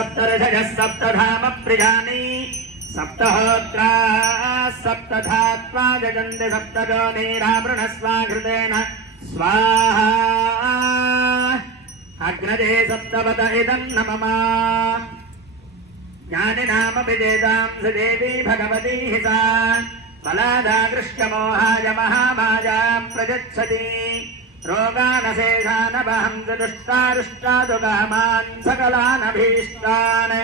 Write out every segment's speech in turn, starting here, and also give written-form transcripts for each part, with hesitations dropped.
सप्तऋषयः सप्तधाम प्रियाणि सप्तहोत्रा सप्तधात्वा जगन्ति सप्तजोनिरावृणस्वाघृतेन स्वाहा अग्नजे सप्तवत इदं नमः ज्ञानिनामपि चेतां स देवी भगवती हि सा बलादाकृष्टमोहाय महामाया प्रयच्छति रोगानशेषानवहं च दुष्टारुष्टादुकामान् सकलानभीष्टान्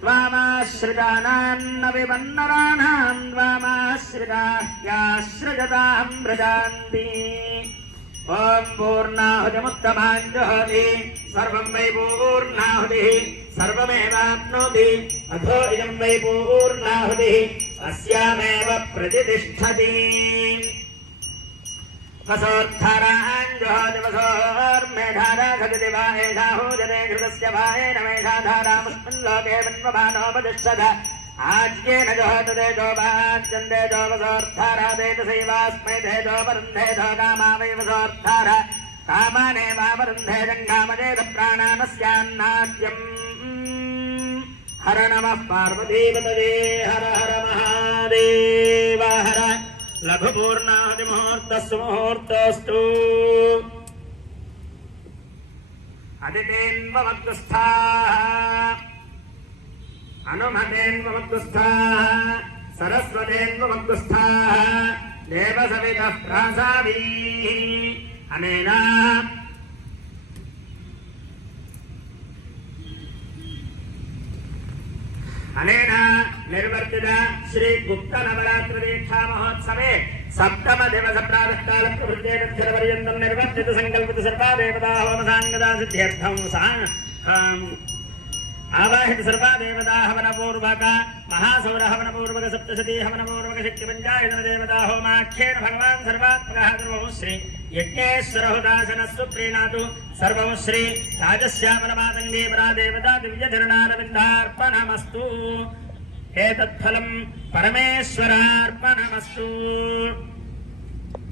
त्वामाश्रितानान्न विवन्नराणां त्वामाश्रिताह्याश्रजतां व्रजान्ति ॐ पूर्णाहुतिमुत्तमाञ्जुहोति सर्वं वै पूर्णाहुतिः सर्वमेवाप्नोति अथो इदं वै पूर्णाहुतिः अस्यामेव प्रतिष्ठति वसोत्थाराञ्जुहोति वसोर्मेधारा खदिति वा एषा हूजते घृतस्य वायेन मेषा धारामुष्मिन् लोके मन्वमानोपतिष्ठत आज्ञेन जुहोति तेजो वाज्यन्तेजो वसोर्धारा तेजसैवास्मै तेजो वरुन्धेजो कामा वै वसोर्धारा कामानेवावरुन्धे जङ्घामजेत प्राणानस्यान्नाद्यम् हर नमः पार्वतीपतये हर हर महादेव हर लघुपूर्णाहुतिमुहूर्तस्तु मुहूर्तोऽस्तु अदितेन्वमग्गुस्थाः अनुमतेन्वमग्गुस्थाः सरस्वतेन्वमग्गुस्थाः देवसवितः प्रासावीः अनेन अनेन निर्वर्तित श्री गुप्त नवरात्र दीक्षा महोत्सवे सप्तम दिवस प्रातः काल प्रभृत्येतक्षरपर्यन्तं निर्वर्तित संकल्पित सर्वा देवता होम सांगदा सिद्ध्यर्थं आवाहित सर्वा देवता हवन पूर्वक महासौर हवन पूर्वक सप्तशती हवन पूर्वक शक्ति पंचायतन देवता होमाख्येन भगवान सर्वात्मकः सर्वं श्री यज्ञेश्वर हुदासनस्सु प्रीणातु सर्वं श्री राजस्यामलमातङ्गे परा देवता दिव्यचरणारविन्दार्पणमस्तु एतत्फलं परमेश्वरार्पणमस्तु।